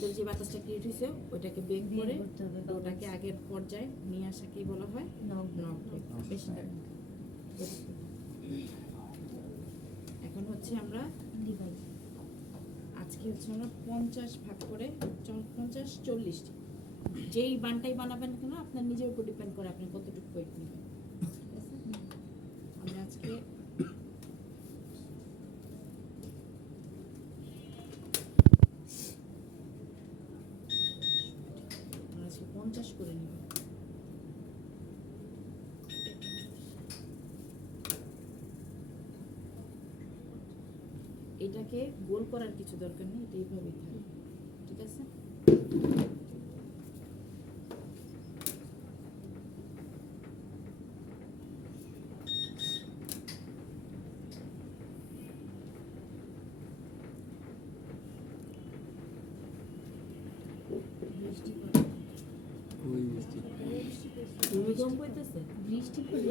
ভিতরে যে বাতাসটা ক্রিয়েট হয়েছে ওইটাকে বের করে ওটাকে আগের পর্যায়ে নিয়ে আসাকেই বলা হয় নক ব্রেক। বেশি না। এখন হচ্ছে আমরা আজকে হচ্ছে আমরা 50 ভাগ করে 50-40 যেই বানটাই বানাবেন কেন আপনার নিজের উপর ডিপেন্ড করে আপনি কতটুকু ওয়েট নেবেন। ঠিক আছে, আমরা আজকে আমরা আজকে 50 করে নেব। এটাকে গোল করার কিছু দরকার নেই, এটা এইভাবেই থাকবে। ঠিক আছে, ভূমিকম্প হইতেছে, বৃষ্টি পড়ে